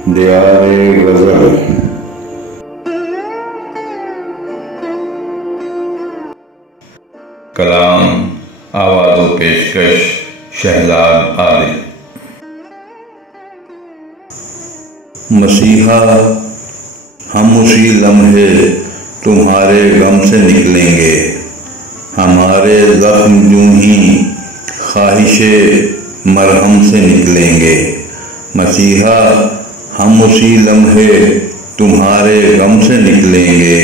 दियारे गजल। कलाम आवाज़ व पेशकश शहजाद आदिल। मसीहा, हम उसी लम्हे तुम्हारे गम से निकलेंगे, हमारे जख्म यूं ही ख्वाहिशे मरहम से निकलेंगे। मसीहा, हम उसी लम्हे तुम्हारे गम से निकलेंगे,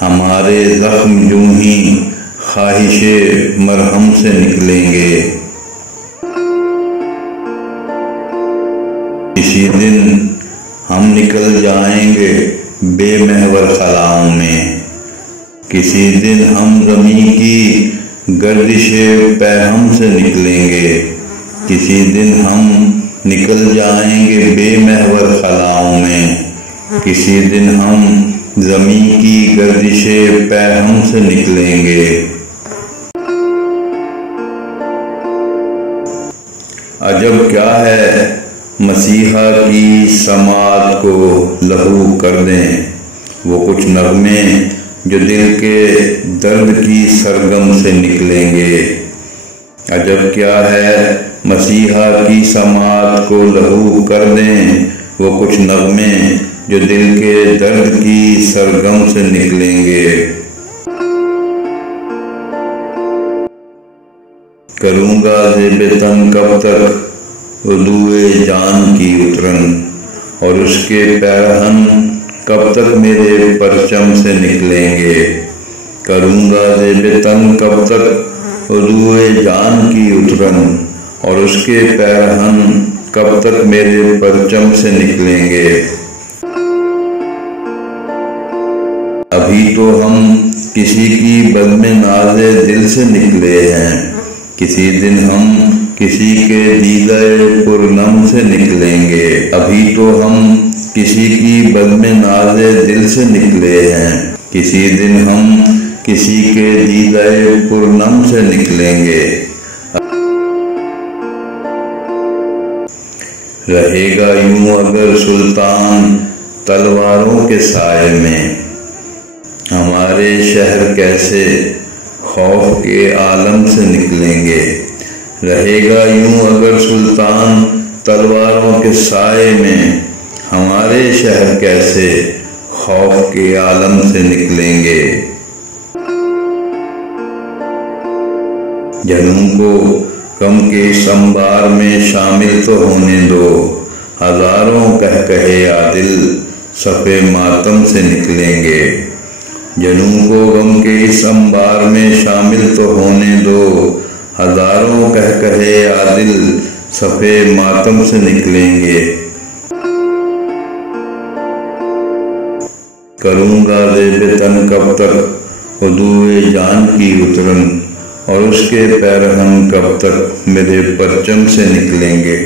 हमारे जख्म यूं ही ख्वाहिशे मरहम से निकलेंगे। किसी दिन हम निकल जाएंगे बेमहवर खलाओं में, किसी दिन हम ज़मीं की गर्दिशे पैहम से निकलेंगे, किसी दिन हम निकल जाएंगे बेमहवर खलाओं में, किसी दिन हम ज़मीं की गर्दिशे पैहम से निकलेंगे। अजब क्या है मसीहा की समात को लहू कर दें वो कुछ नगमे जो दिल के दर्द की सरगम से निकलेंगे। अजब क्या है मसीहा की समात को लहू कर दें वो कुछ नगमे जो दिल के दर्द की सरगम से निकलेंगे। करूँगा ज़ेबे तन कब तक उदूए जान की उतरन, और उसके पैरहन कब तक मेरे परचम से निकलेंगे। करूँगा ज़ेबे तन कब तक उदूए जान की उतरन, और उसके पैरहन कब तक मेरे परचम से निकलेंगे। अभी तो हम किसी की बज़्म नाज़े दिल से निकले हैं, किसी दिन हम किसी के दीदाए पुरनम से निकलेंगे। अभी तो हम किसी की बज़्म नाज़े दिल से निकले हैं, किसी दिन हम किसी के दीदाए पुरनम से निकलेंगे। रहेगा यूं अगर सुल्तान तलवारों के साए में, हमारे शहर कैसे खौफ के आलम से निकलेंगे। रहेगा यूं अगर सुल्तान तलवारों के साए में, हमारे शहर कैसे खौफ के आलम से निकलेंगे। जनूं को गम के इस अंबार में शामिल तो होने दो, हजारों कह कहे आदिल सफ़े मातम से निकलेंगे। जनूं को गम के इस अंबार में शामिल तो होने दो, हजारों कह कहे आदिल सफ़े मातम से निकलेंगे। करूँगा ज़ेबे तन कब तक उदूए जान की उतरन, और उसके पैरहन कब तक मेरे परचम से निकलेंगे।